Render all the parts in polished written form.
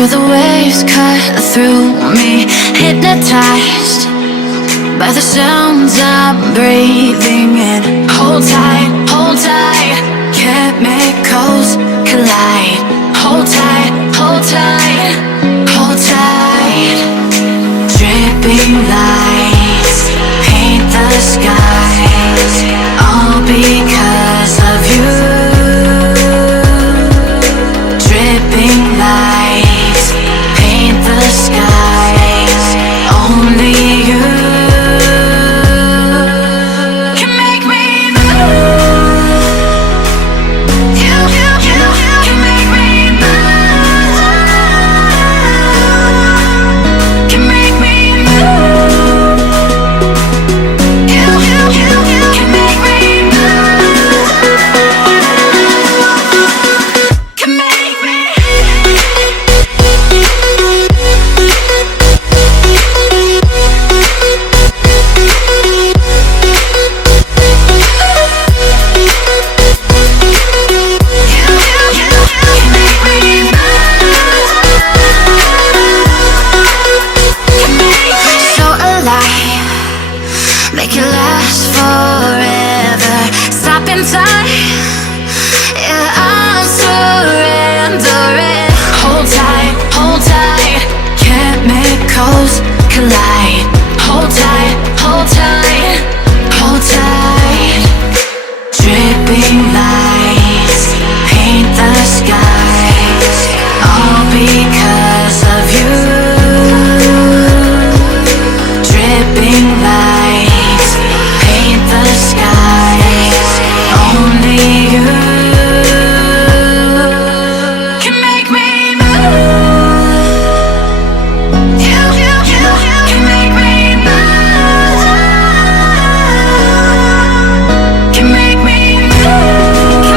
Feel the waves cut through me, hypnotized by the sounds I'm breathing in. Hold tight, chemicals collide. Hold tight, hold tight, hold tight. Dripping lights paint the skies, all because of you. Dripping lights paint the skies, only you can make me move. You can make me move. Can make me move. You can make me move. Can make me. So alive, make it last forever. Stop in time, yeah, I'm surrendering. Hold tight, chemicals collide. Hold tight, hold tight, hold tight. Dripping lights paint the skies, all because of you. Dripping lights paint the skies, only you can make me move. You can make me move. Can make me move.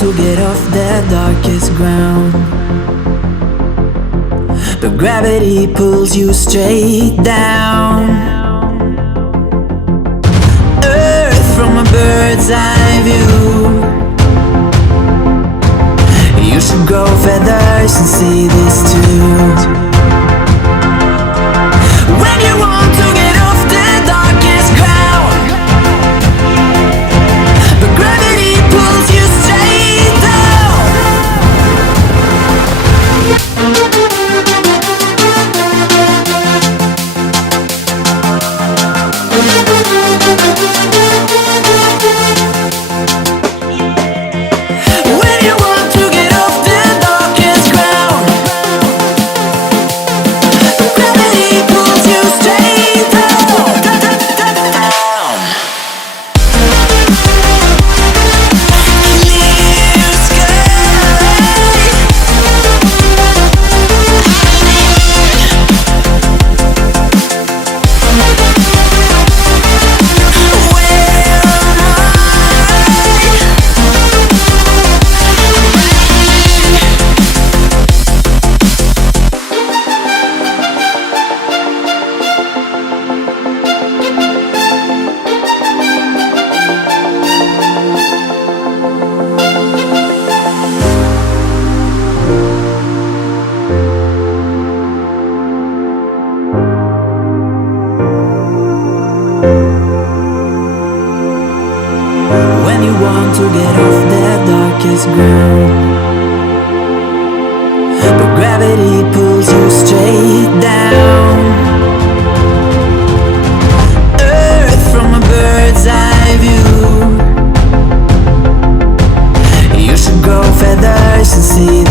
want to get off the darkest ground, but gravity pulls you straight down. Earth from a bird's eye view. You should grow feathers and see this too. When you want to get off the darkest ground, but gravity pulls you straight down. When you want to get off the darkest ground, but gravity pulls you straight down. Clear sky. When you want to get off the darkest ground, but gravity pulls you straight down. Earth from a bird's eye view. You should grow feathers and see